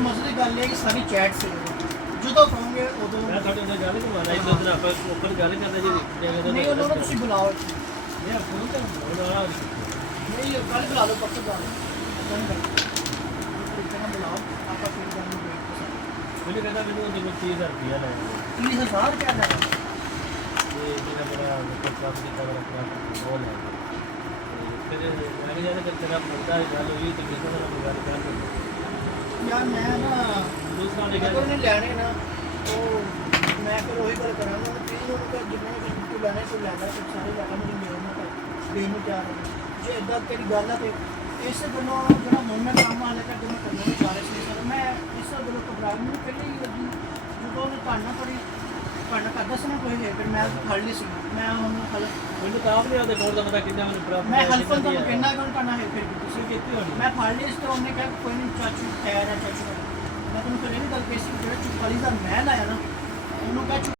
ਮਸਲੇ ਗੱਲ ਇਹ ਕਿ ਸਾਰੀ ਚੈਟ ਸੇ ਜਦੋਂ ਕਹੋਗੇ ਉਦੋਂ ਮੈਂ ਤੁਹਾਡੇ ਨਾਲ ਗੱਲ ਕਰਵਾਉਣਾ ਇੱਕ ਦੋ ਦਿਨ ਆਪਾਂ ਉੱਪਰ ਗੱਲ ਕਰਨਾ ਜੀ ਨਹੀਂ ਉਹਨਾਂ ਨੂੰ ਤੁਸੀਂ ਬੁਲਾਓ ਯਾਰ ਫੋਨ ਕਰ ਬੁਲਾਓ ਨਹੀਂ ਕੱਲ ਬੁਲਾ ਲਓ ਪਰਸੋਂ ਬੁਲਾ ਲਓ ਬੁਲਾਓ ਆਪਾਂ ਫਿਰ ਗੱਲ ਨੂੰ ਮੈਨੂੰ ਕਹਿੰਦਾ ਮੈਨੂੰ ਉਹਦੀ 30000 ਰੁਪਇਆ ਲੈ 30000 ਕਿਆ ਲੈਣਾ ਤੇ ਜਿਹੜਾ ਮੇਰਾ ਕੰਮ ਕੀਤਾ ਮੇਰਾ ਬੋਲ ਹੈ ਫਿਰ ਮੈਂ ਕਹਿੰਦਾ ਤੇਰਾ ਮੁੰਡਾ ਗੱਲ ਹੋਈ ਤੇ ਕਿਸੇ ਨਾਲ ਗੱਲ ਕਰਾਂਗੇ ਯਾਰ ਮੈਂ ਨਾ ਦੂਸਰਾ ਨੇ ਅਗਰ ਉਹਨੇ ਲੈਣੇ ਨਾ ਉਹ ਮੈਂ ਫਿਰ ਉਹੀ ਗੱਲ ਕਰਾਂਗਾ ਕਿ ਉਹਨੂੰ ਕਿ ਜਿੰਨੇ ਵੀ ਤੂੰ ਲੈਣੇ ਤੂੰ ਲੈਣਾ ਤੇ ਸਾਰੇ ਲੈਣਾ ਮੈਨੂੰ ਮੇਰੇ ਨੂੰ ਦੇਣ ਨੂੰ ਤਿਆਰ ਹੈ ਜੇ ਇਦਾਂ ਤੇਰੀ ਗੱਲ ਆ ਤੇ ਇਸ ਗੱਲੋਂ ਜਿਹੜਾ ਮਨ ਨਾਲ ਕੰਮ ਆ ਲੱਗਾ ਜਦੋਂ ਕਰਨੇ ਨੂੰ ਚਾਰੇ ਸੀ ਸਰ ਮੈਂ ਇਸ ਗੱਲੋਂ ਘਬਰਾ ਮੈਨੂੰ ਪਹਿਲੇ ਹੀ ਲੱਗੀ ਜਦੋਂ ਉਹਨੇ ਤਾਣਾ ਪੜੀ ਪੜਨਾ ਕਰਦਾ ਸੀ ਨਾ ਕੋਈ ਹੈ ਫਿਰ ਮੈਂ ਫੜ ਲਈ ਸੀ ਮੈਂ ਉਹਨੂੰ ਮੈਨੂੰ ਤਾਂ ਆਪ ਨਹੀਂ ਆਉਂਦਾ ਕੋਲ ਦਾ ਪਤਾ ਕਿੰਨਾ ਮੈਨੂੰ ਪ੍ਰਾਪਤ ਮੈਂ ਹਲਫਨ ਤੋਂ ਕਿੰਨਾ ਕੋਲ ਕਰਨਾ ਹੈ ਫਿਰ ਤੁਸੀਂ ਕੀਤੀ ਹੋਣੀ ਮੈਂ ਫੜ ਲਈ ਇਸ ਤੋਂ ਉਹਨੇ ਕਿਹਾ ਕੋਈ ਨਹੀਂ ਚਾਚੂ ਤਿਆਰ ਹੈ ਚਾਚੂ ਮੈਂ ਤੁਹਾਨੂੰ ਪਹਿਲੇ ਵੀ ਗੱਲ ਕਹੀ ਸੀ ਜਿਹੜਾ ਚੁੱਪ ਵਾਲੀ ਦਾ ਮੈਂ ਲਾਇਆ ਨਾ ਉਹਨੂੰ ਕਹਿ